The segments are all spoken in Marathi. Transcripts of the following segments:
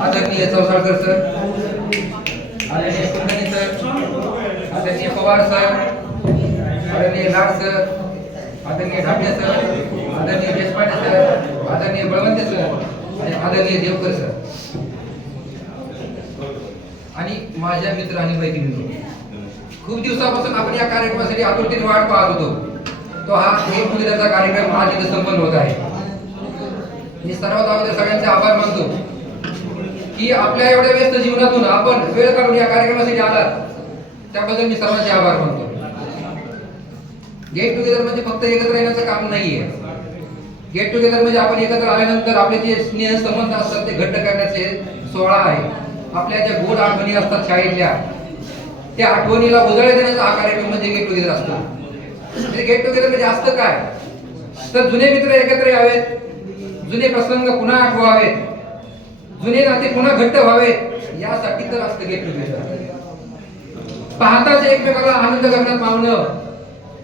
आदरणीय चौसाळकर सर, आदरणीय कुलकर्णी सर, आदरणीय पवार सर, आदरणीय लाड सर, आदरणीय ढापणे सर, आदरणीय देशपांडे सर, आदरणीय बळवंते सर आणि आदरणीय देवकर सर आणि माझ्या मित्र आणि मैत्रिणींनो, खूप दिवसापासून आपण या कार्यक्रमासाठी आतुरतेने वाट पाहत होतो। तो हा एक मुलीचा कार्यक्रम आज इथे संपन्न होत आहे। मी सर्वात अगोदर सगळ्यांचे आभार मानतो की आपल्या एवढ्या व्यस्त जीवनातून आपण वेळ काढून या कार्यक्रमासाठी आलात, त्याबद्दल मी सर्वांचे आभार मानतो। गेट टुगेदर म्हणजे फक्त एकत्र येण्याचं काम नाहीये। गेट टुगेदर म्हणजे आपण एकत्र आल्यानंतर आपले जे स्नेह संबंध असतात ते घट्ट करण्याचे सोहळा आहे। आपल्या ज्या गोड आठवणी असतात शाळेतल्या, त्या आठवणीला उजाळा देण्याचा हा कार्यक्रम म्हणजे गेट टुगेदर असतो। म्हणजे गेट टुगेदर म्हणजे असतं काय, तर जुने मित्र एकत्र यावेत, जुने प्रसंग पुन्हा आठवावेत, जुने नाते पुन्हा घट्ट व्हावेत, यासाठी तर असतं गेट टुगेदर। पाहताच एकमेकाला आनंद करण्यात मावणं,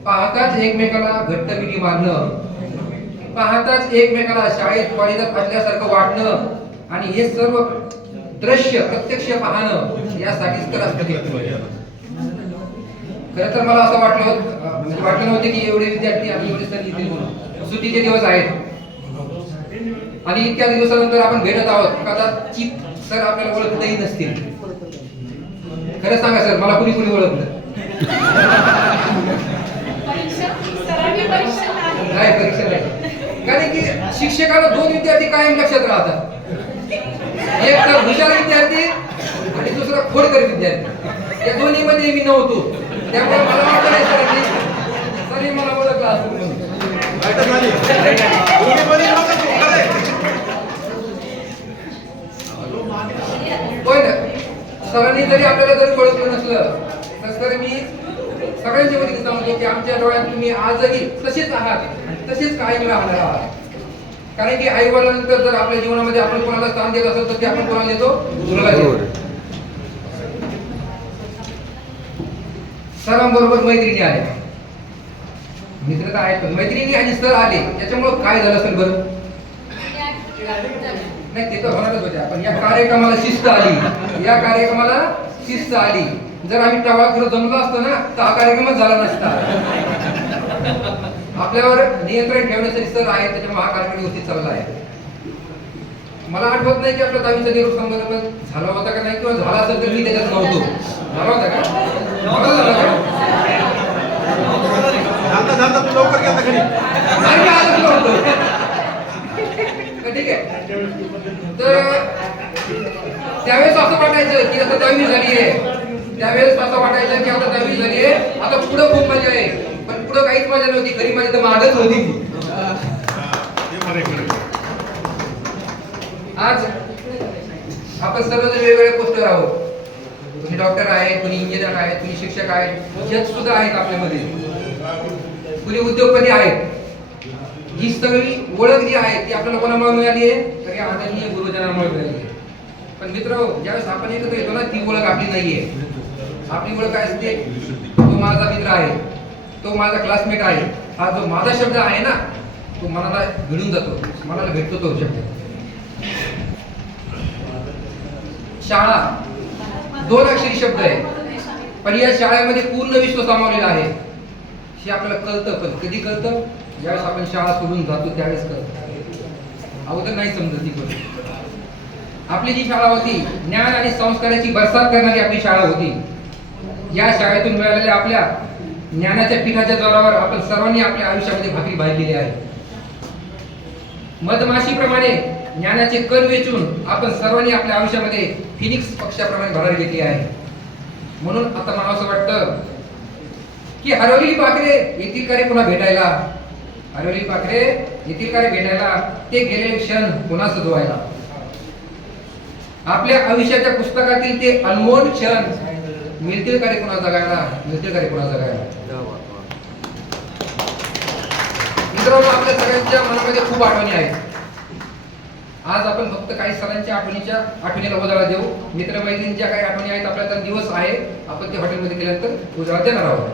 पाहताच एकमेकाला घट्ट मिठी मारणं, पाहताच एकमेकाला शाळेत कॉलेजात असल्यासारखं वाटणं आणि हे सर्व दृश्य प्रत्यक्ष पाहणं, यासाठीच तर असतं गेट टुगेदर। खरं तर मला असं वाटलं नव्हतं की एवढे विद्यार्थी आणि एवढे सर येतील म्हणून। सुट्टीचे दिवस आहेत आणि इतक्या दिवसानंतर आपण भेटत आहोत, कदाचित सर आपल्याला ओळखतही नसतील। खरं सांगा सर, मला कुणी कुणी ओळखलं नाही? परीक्षा नाही, कारण की शिक्षकाला दोन विद्यार्थी कायम लक्षात राहतात, एक तर हुशार विद्यार्थी आणि दुसरा खोडकर विद्यार्थी। या दोन्ही मध्ये मी नव्हतो, त्यामुळे मला वाटलं नाही सर मला ओळखलं असं म्हणून। सरांनी जरी आपल्याला जरी ओळखलं नसलं तर मी सगळ्यांच्या वतीने सांगतो की आमच्या डोळ्यात तुम्ही आजही तसेच आहात, तसेच कायम राहणार आहात। कारण की आई वडिलांनंतर जर आपल्या जीवनामध्ये आपण कोणाला स्थान देत असेल तर ते आपण कोणाला देतो? गुरुला देतो। सरांबरोबर मैत्रिणी आहे, मित्र तर आहेत, पण मैत्रिणी आणि सर आले त्याच्यामुळे काय झालं असेल बरं? नाही, ते तर होणारच होत्या, पण या कार्यक्रमाला शिस्त आली, या कार्यक्रमाला शिस्त आली। जर आम्ही टवाळ करत जमलो असतो ना तर हा कार्यक्रमच झाला नसता। आपल्यावर नियंत्रण ठेवण्यासाठी सर आहेत, त्याच्यामुळे हा कार्यक्रम व्यवस्थित चालला आहे। मला आठवत नाही की आपला 10वीचा निरोप समारंभ झाला होता का नाही, किंवा झाला असेल तर मी त्याच्यात नव्हतो। झाला होता का? झाला का? तू लवकर गेला घरी? नाही, आलोच नव्हतो। ठीक आहे, तर त्यावेळेस असं वाटायचं की आता 10वी झाली आहे, त्यावेळेस असं वाटायचं की आता 10वी झाली आहे, आता पुढे खूप मजा आहे, पण पुढे काहीच मजा नव्हती, खरी मजा तर मागच होती। आज आपण सर्वजण वेगवेगळ्या पोस्टवर आहोत, कुणी डॉक्टर आहेत, कुणी इंजिनियर आहेत, कुणी शिक्षक आहेत, जज सुद्धा आहेत आपल्यामध्ये, कुणी उद्योगपती आहेत। ही सगळी ओळख जी आहे ती आपल्याला कोणामुळे मिळाली आहे? तर या आदरणीय गुरुजनांमुळे मिळाली आहे। पण मित्र, ज्यावेळेस आपण एकत्र येतो ना, ती ओळख आपली नाहीये। आपली ओळख काय असते? तो माझा मित्र आहे, तो माझा क्लासमेट आहे, हा जो माझा शब्द आहे ना, तो मनाला भिडून जातो, मनाला भेटतो तो शब्द। शाळा 2 अक्षरी शब्द आहे, पण या शाळेमध्ये पूर्ण विश्व सामावलेलं आहे। हे आपल्याला कळतं, पण कधी कळतं? ज्यावेळेस आपण शाळा सोडून जातो त्यावेळेस कळतं, अगोदर नाही समजत ती गोष्ट। आपली जी शाळा होती, ज्ञान आणि संस्काराची बरसात करणारी आपली शाळा होती। या शाळेतून मिळालेल्या आपल्या ज्ञानाच्या पीठाच्या जोरावर आपण सर्वांनी आपल्या आयुष्यामध्ये भाकरी भाजलेली आहे। मधमाशीप्रमाणे ज्ञानाचे कण वेचून आपण सर्वांनी आपल्या आयुष्यामध्ये फिनिक्स पक्षाप्रमाणे भरारी घेतली आहे। म्हणून आता मला असं वाटतं की हरवलेली पाखरे येतील का रे पुन्हा भेटायला, हरवलेली पाखरे येतील का रे भेटायला, ते गेलेले क्षण पुन्हा सजवायला। आपल्या आयुष्याच्या पुस्तकातील ते अनमोल क्षण मिळतील का रे पुन्हा जगायला, मिळतील का रे पुन्हा जगायला। मित्रांनो, आपल्या सगळ्यांच्या मनामध्ये खूप आठवणी आहेत। आज आपण फक्त काही सरांच्या आठवणीला उजाळा देऊ। मित्रमैत्रिणींच्या काही आठवणी आहेत आपल्याला, तर दिवस आहे, आपण ते हॉटेलमध्ये केल्यानंतर उजाळा देणार आहोत।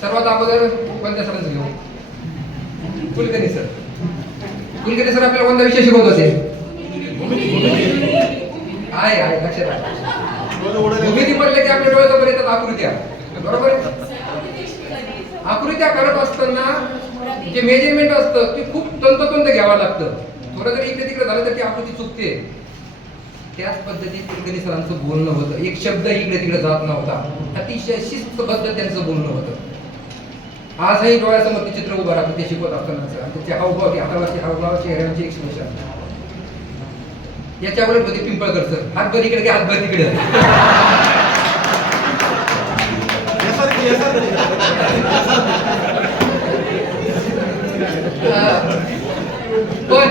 सर्वात अगोदर कोणत्या सरांचं घेऊ? कुलकर्णी सर। कुलकर्णी सर आपल्याला कोणता विषय शिकवत होते? आहे लक्षात आहे. भूमिती म्हटलं की आपल्या डोळ्यासमोर येतात आकृत्या, बरोबर आहे? आकृत्या करत असताना जे मेजरमेंट असतं ते खूप तंतोतंत घ्यावं लागतं. थोडं जरी इकडे तिकडे झालं तर ती आकृती चुकते. त्याच पद्धतीत कुलकर्णी सरांचं बोलणं होतं, एक शब्द इकडे तिकडे जात नव्हता, अतिशय शिस्तबद्ध त्यांचं बोलणं होतं. आजही डोळ्यासमोर ते चित्र उभं राहतं ते शिकवत असताना, त्याचे हावभाव, हातावरचे हावभाव, चेहऱ्यांचे एक्सप्रेशन. याच्या उलट होते पिंपळकर सर, हात भर इकडे हात भर तिकडे. पण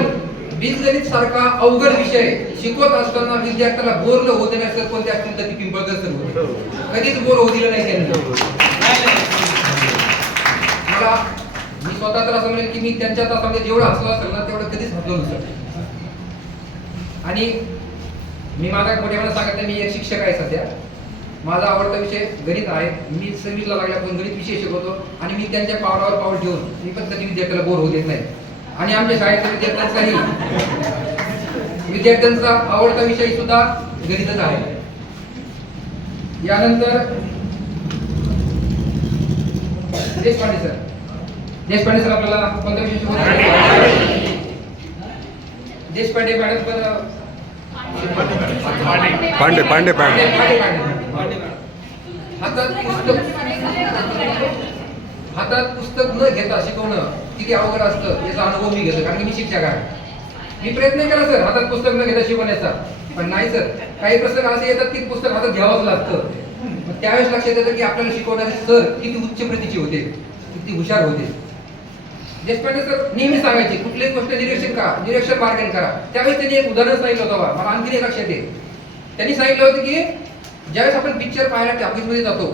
बीजगणित सारखा अवघड विषय शिकवत असताना विद्यार्थ्याला बोर न होऊ देण्यास कोणत्या असतील तर ती पिंपळकर सर होते. कधीच बोर होऊ दिलं नाही त्यांनी. मला मी स्वतः तर असं म्हणेल की मी त्यांच्या तासामध्ये जेवढं हसलो असेल ना तेवढं कधीच हसलो नसेल. आणि मी माझा मोठ्यापणा सांगत मी एक शिक्षक आहे सध्या. माझा आवडता विषय गणित आहे. मी 6वीला लागल्यापासून गणित विषय शिकवतो आणि मी त्यांच्या पावलावर पाऊल ठेवून मी पण कधी विद्यार्थ्याला बोर होऊ देत नाही. आणि आमच्या शाळेतल्या विद्यार्थ्यांचा आवडता विषय सुद्धा गणितच आहे. यानंतर देशपांडे सर आपल्याला कोणत्या विषय शिकवतात? देशपांडे मॅडम पण पांडे हातात पुस्तक न घेता शिकवणं किती अवघड असतं याचा अनुभव मी घेतो, कारण की मी शिक्षक आहे. मी प्रयत्न केला सर हातात पुस्तक न घेता शिकवण्याचा, पण नाही सर, काही प्रसंग असे येतात की पुस्तक हातात घ्यावंच लागतं. त्यावेळेस लक्षात येतं की आपल्याला शिकवणारे सर किती उच्च प्रतीचे होते, किती हुशार होते. देशपांडे सर नेहमी सांगायचे कुठलीही गोष्ट निरीक्षण बार्गेन करा. त्यावेळेस त्यांनी एक उदाहरण सांगितलं होतं, मला आणखी एक लक्षात येते. त्यांनी सांगितलं होतं की ज्यावेळेस आपण पिक्चर पाहायला टॉकीज मध्ये जातो,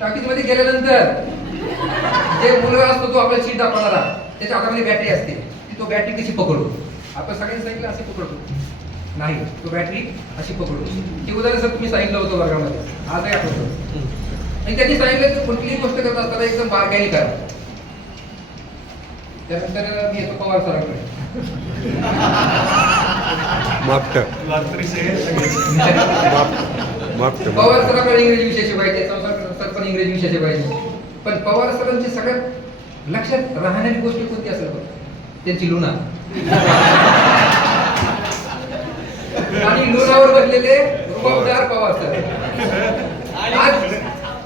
टॉकीज मध्ये गेल्यानंतर जे मुलगा असतो तो आपल्याला सीट दाखवणारा, त्याच्या हातामध्ये बॅटरी असते, तो बॅटरी कशी पकडू? आपण सगळ्यांनी सांगितलं अशी पकडतो नाही, तो बॅटरी अशी पकडू. ती उदाहरण सर तुम्ही सांगितलं होतं वर्गामध्ये, आजही आठवतं. आणि त्यांनी सांगितलं की कुठलीही गोष्ट करत असताना एकदम बारकाईने करा. त्यानंतर मी येतो पवार सरांकडे. पवार सरांकडे इंग्रजी विषय शिकवायचे, सर पण इंग्रजी विषय शिकवायचे. पण पवार सरांची सगळ्यात लक्षात राहणारी गोष्ट कोणती असेल बघ, त्यांची लुना. आणि लुनावर बसलेले रुबाबदार पवार सर. आज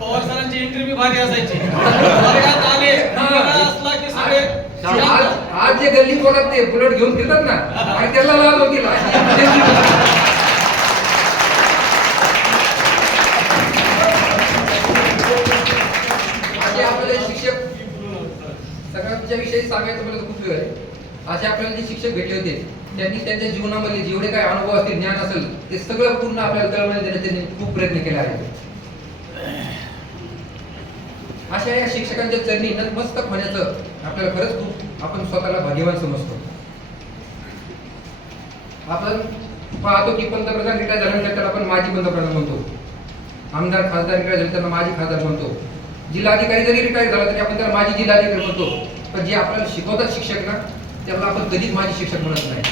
पवार सरांची इंटरव्ह्यू भारी असायची. वर्गात आले असला की सगळे आज जे गल्ली बोलत ते बुलेट घेऊन फिरतात ना, आणि त्याला लाल होती असे आपल्याला शिक्षक सगळ्यांच्या विषयी सांगायचं मला खूप वेळ आहे. असे आपल्याला जे शिक्षक भेटले होते त्यांनी त्यांच्या जीवनामध्ये जेवढे काही अनुभव असतील, ज्ञान असेल, ते सगळं पूर्ण आपल्याला तळमळीने देण्याचा त्यांनी खूप प्रयत्न केला आहे. अशा या शिक्षकांच्या चरणी नतमस्तक होण्याचं आपल्याला खरंच खूप आपण स्वतःला भाग्यवान समजतो. आपण पाहतो की पंतप्रधान रिटायर झाल्यानंतर त्याला आपण माजी पंतप्रधान म्हणतो, आमदार खासदार रिटायर झाले त्यांना माजी खासदार म्हणतो, जिल्हाधिकारी जरी रिटायर झाला तरी आपण त्याला माजी जिल्हाधिकारी म्हणतो. पण जे आपल्याला शिकवतात शिक्षक ना, त्याला आपण कधीच माजी शिक्षक म्हणत नाही.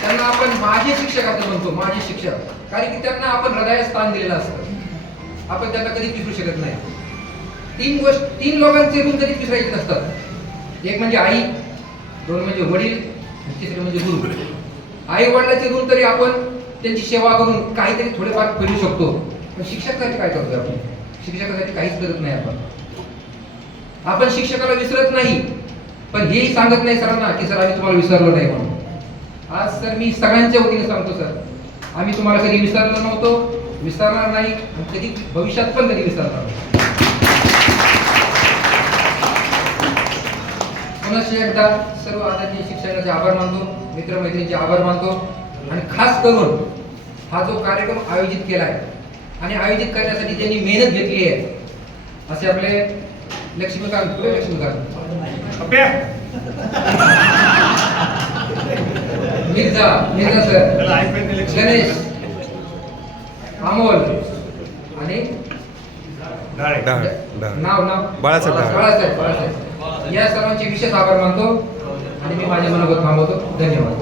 त्यांना आपण माजी शिक्षक असं म्हणतो, माजी शिक्षक, कारण की त्यांना आपण हृदयात स्थान दिलेलं असतं. आपण त्यांना कधीच विसरू शकत नाही. तीन लोकांचे ऋण कधीच विसरायचे नसतात. एक म्हणजे आई, दोन म्हणजे वडील, तिसरे म्हणजे गुरु. आई वडिलांचे ऋण तरी आपण त्यांची सेवा करून काहीतरी थोडेफार करू शकतो, पण शिक्षकासाठी काय करतो आपण? शिक्षकासाठी काहीच करत नाही आपण शिक्षकाला विसरत नाही, पण हेही सांगत नाही सरांना की सर आम्ही तुम्हाला विसरलो नाही म्हणून. आज सर मी सगळ्यांच्या वतीने सांगतो सर, आम्ही तुम्हाला कधी विसरलो नव्हतो, विसरणार नाही, कधी भविष्यात पण कधी विसरणार नाही. पुन्हा एकदा सर्व आदरणीय शिक्षकांचे आभार मानतो, मित्रमैत्रिणींचे आभार मानतो, आणि खास करून हा जो कार्यक्रम आयोजित केला आहे आणि आयोजित करण्यासाठी ज्यांनी मेहनत घेतली आहे असे आपले लक्ष्मीकांत मिर्झा सर, गणेश, अमोल आणि नाव बाळासाहेब, या सर्वांचे विशेष आभार मानतो आणि मी माझ्या मनोगत थांबवतो. धन्यवाद.